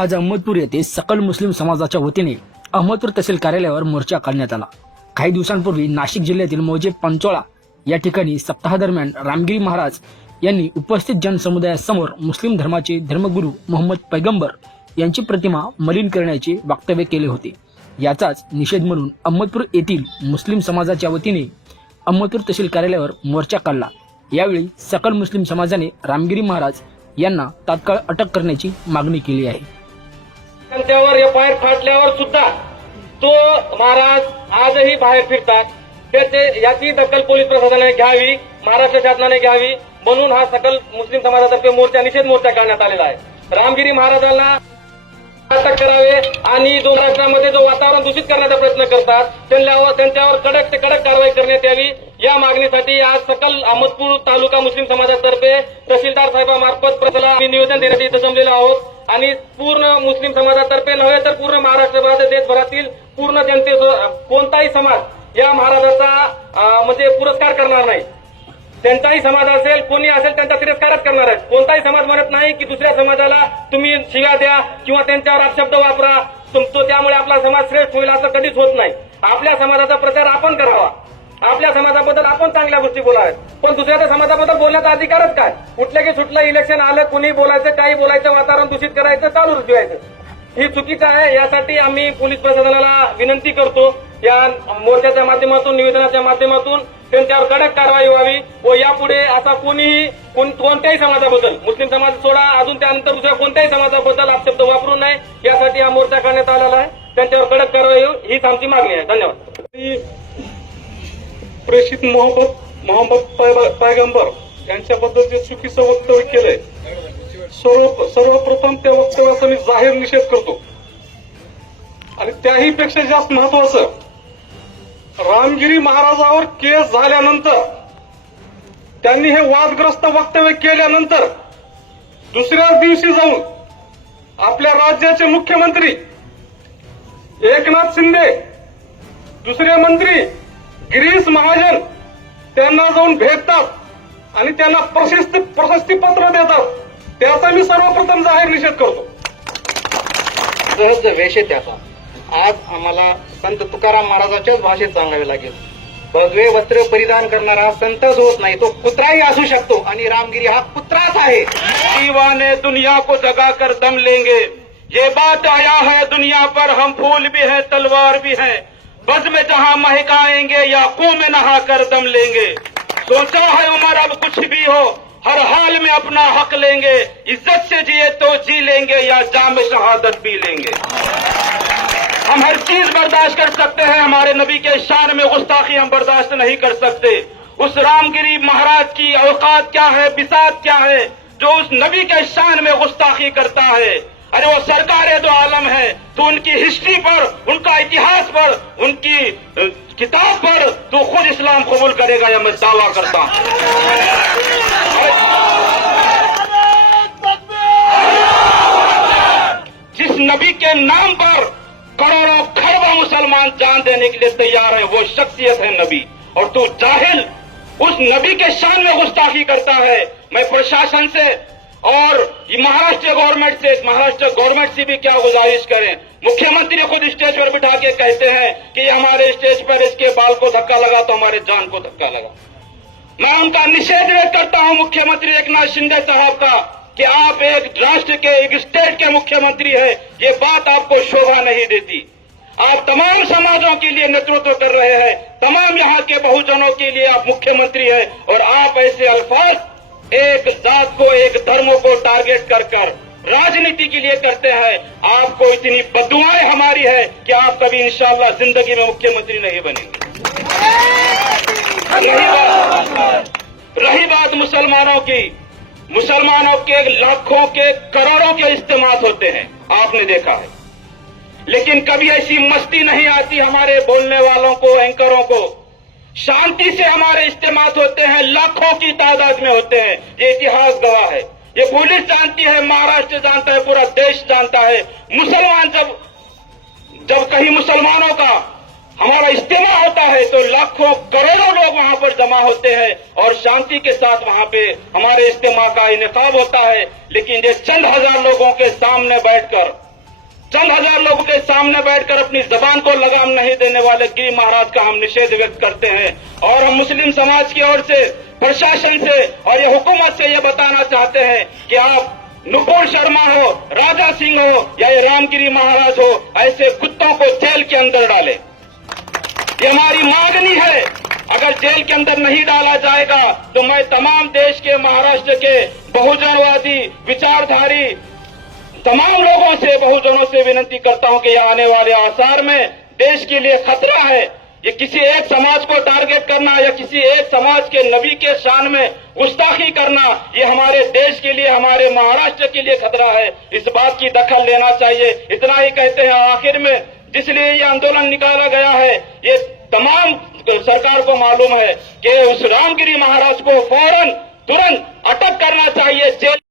आज अहमदपूर येथे सकल मुस्लिम समाजाच्या वतीने अहमदपूर तहसील कार्यालयावर मोर्चा काढण्यात आला। काही दिवसांपूर्वी नाशिक जिल्ह्यातील मौजे पंचोळा या ठिकाणी सप्ताहादरम्यान रामगिरी महाराज यांनी उपस्थित जनसमुदायासमोर मुस्लिम धर्माचे धर्मगुरू मोहम्मद पैगंबर यांची प्रतिमा मलिन करण्याचे वक्तव्य केले होते। याचाच निषेध म्हणून अहमदपूर येथील मुस्लिम समाजाच्या वतीने अहमदपूर तहसील कार्यालयावर मोर्चा काढला। यावेळी सकल मुस्लिम समाजाने रामगिरी महाराज यांना तात्काळ अटक करण्याची मागणी केली आहे। त्यावर एफआयआर फाटल्यावर सुद्धा तो महाराज आजही बाहेर फिरतात। त्याचे याची दखल पोलीस प्रशासनाने घ्यावी, महाराष्ट्र शासनाने घ्यावी म्हणून हा सकल मुस्लिम समाजातर्फे निषेध मोर्चा काढण्यात आलेला आहे। रामगिरी महाराजांना अटक करावे आणि राष्ट्रामध्ये जो वातावरण दूषित करण्याचा प्रयत्न करतात त्यांच्यावर कडक ते कडक कारवाई करण्यात यावी या मागणीसाठी आज सकल अहमदपूर तालुका मुस्लिम समाजातर्फे तहसीलदार साहेबांमार्फत प्रशासनाला निवेदन देण्यासाठी इथं जमलेलो आहोत आणि पूर्ण मुस्लिम समाजातर्फे नव्हे तर पूर्ण महाराष्ट्रभरात देशभरातील पूर्ण जनते कोणताही समाज या महाराजाचा पुरस्कार करणार नाही। त्यांचाही समाज असेल कोणी असेल त्यांचा तिरस्कारच करणार आहे। कोणताही समाज म्हणत नाही की दुसऱ्या समाजाला तुम्ही शिव्या द्या किंवा त्यांच्यावर अपशब्द वापरा त्यामुळे आपला समाज श्रेष्ठ होईल असं कधीच होत नाही। आपल्या समाजाचा प्रचार आपण करावा, आपल्या समाजाबद्दल आपण चांगल्या गोष्टी बोलाव्यात, पण दुसऱ्याच्या समाजाबद्दल बोलण्याचा अधिकारच काय? कुठलं की सुटलं इलेक्शन आलं कुणी बोलायचं काही बोलायचं वातावरण दूषित करायचं चालू ठेवायचं ही चुकीचं आहे। यासाठी आम्ही पोलीस प्रशासनाला विनंती करतो या मोर्चाच्या माध्यमातून निवेदनाच्या माध्यमातून त्यांच्यावर कडक कारवाई व्हावी व यापुढे असा कोणत्याही समाजाबद्दल मुस्लिम समाज सोडा अजून त्यानंतर दुसऱ्या कोणत्याही समाजाबद्दल अपशब्द वापरू नये यासाठी हा मोर्चा काढण्यात आलेला आहे। त्यांच्यावर कडक कारवाई हीच आमची मागणी आहे। धन्यवाद। प्रेषित मोहम्मद पैगंबर यांच्याबद्दल जे चुकीचं वक्तव्य केलंय सर्वप्रथम त्या वक्तव्याचा मी जाहीर निषेध करतो आणि त्याही पेक्षा जास्त महत्वाचं रामगिरी महाराजावर केस झाल्यानंतर त्यांनी हे वादग्रस्त वक्तव्य केल्यानंतर दुसऱ्याच दिवशी जाऊन आपल्या राज्याचे मुख्यमंत्री एकनाथ शिंदे, दुसरे मंत्री गिरीश महाजन त्यांना जाऊन भेटतात आणि त्यांना प्रशस्ती पत्र देतात। त्याचा मी सर्वप्रथम जाहीर निषेध करतो। सहज वेश आहे त्याचा। आज आम्हाला संत तुकाराम महाराजांच्याच भाषेत सांगावे लागेल। भगवे वस्त्र परिधान करणारा संतच होत नाही, तो कुत्राही असू शकतो आणि रामगिरी हा कुत्राच आहे। दीवाने दुनिया को जगा कर दम लेंगे, ये बात आया है दुनिया पर, हम फूल भी हैं तलवार भी हैं, बज में जहां महकाएंगे या खून में नहा कर दम लेंगे। सोचा है उमर अब कुछ भी हो, हर हाल में अपना हक लेंगे, इज्जत से जिए तो जी लेंगे या जाम शहादत पी लेंगे। हम हर चीज बर्दाश्त कर सकते हैं, हमारे नबी के शान में गुस्ताखी हम बर्दाश्त नहीं कर सकते। उस रामगिरी महाराज की औकात क्या है, बिसात क्या है जो उस नबी के शान में गुस्ताखी करता है? अरे वो सरकार दो आलम है, तो उनकी हिस्ट्री पर, उनका इतिहास पर, उनकी किताब पर तो खुद इस्लाम कबूल करेगा या मैं दावा करता हूं। जिस नबी के नाम पर करोड़ों खरबों मुसलमान जान देने के लिए तैयार है वो शख्सियत है नबी, और तू जाहिल उस नबी के शान में गुस्ताखी करता है। मैं प्रशासन से और महाराष्ट्र गवर्नमेंट से भी क्या गुजारिश करें, मुख्यमंत्री खुद स्टेज पर बिठा के कहते हैं कि हमारे स्टेज पर इसके बाल को धक्का लगा तो हमारे जान को धक्का लगा। मैं उनका निषेध व्यक्त करता हूं मुख्यमंत्री एकनाथ शिंदे साहब का कि आप एक राष्ट्र के, एक स्टेट के मुख्यमंत्री हैं, ये बात आपको शोभा नहीं देती। आप तमाम समाजों के लिए नेतृत्व कर रहे हैं, तमाम यहाँ के बहुजनों के लिए आप मुख्यमंत्री हैं, और आप ऐसे अल्फाज एक जात को, एक धर्म को टारगेट कर राजनीति के लिए करते हैं। आपको इतनी बदुआएं हमारी है कि आप कभी इंशाअल्लाह जिंदगी में मुख्यमंत्री नहीं बनेंगे। रही बात मुसलमानों के लाखों के करोड़ों के इज्तिमा होते हैं, आपने देखा है, लेकिन कभी ऐसी मस्ती नहीं आती हमारे बोलने वालों को, एंकरों को। शांति से हमारे इज्तिमा होते हैं, लाखों की तादाद में होते हैं, ये इतिहास गवाह है। ये पुलिस जानती है, महाराष्ट्र जानता है, पूरा देश जानता है। मुसलमान जब कहीं मुसलमानों का हमारा इज्तिमा होता है तो लाखों करोड़ों लोग वहां पर जमा होते हैं और शांति के साथ वहां पे हमारे इज्तिमा का इनेकाब होता है। लेकिन ये चंद हजार लोगों के सामने बैठकर चंद हजार लोगों के सामने बैठकर अपनी जबान को लगाम नहीं देने वाले गिरी महाराज का हम निषेध व्यक्त करते हैं और हम मुस्लिम समाज की ओर से, प्रशासन से और ये हुकूमत से ये बताना चाहते हैं कि आप नुपुर शर्मा हो, राजा सिंह हो या ये रामगिरी महाराज हो, ऐसे कुत्तों को जेल के अंदर डालें। ये हमारी मांगनी है। अगर जेल के अंदर नहीं डाला जाएगा तो मैं तमाम देश के, महाराष्ट्र के बहुजनवादी विचारधारी तमाम लोगों से, बहुजनों से विनती करता हूं कि आने वाले आसार में देश के लिए खतरा है। ये किसी एक समाज को टारगेट करना या किसी एक समाज के नबी के शान में गुस्ताखी करना, ये हमारे देश के लिए, हमारे महाराष्ट्र के लिए खतरा है। इस बात की दखल लेना चाहिए। इतना ही कहते हैं आखिर में, जिसलिए ये आंदोलन निकाला गया है, ये तमाम सरकार को मालूम है कि उस रामगिरी महाराज को फौरन तुरंत अटक करना चाहिए, जेल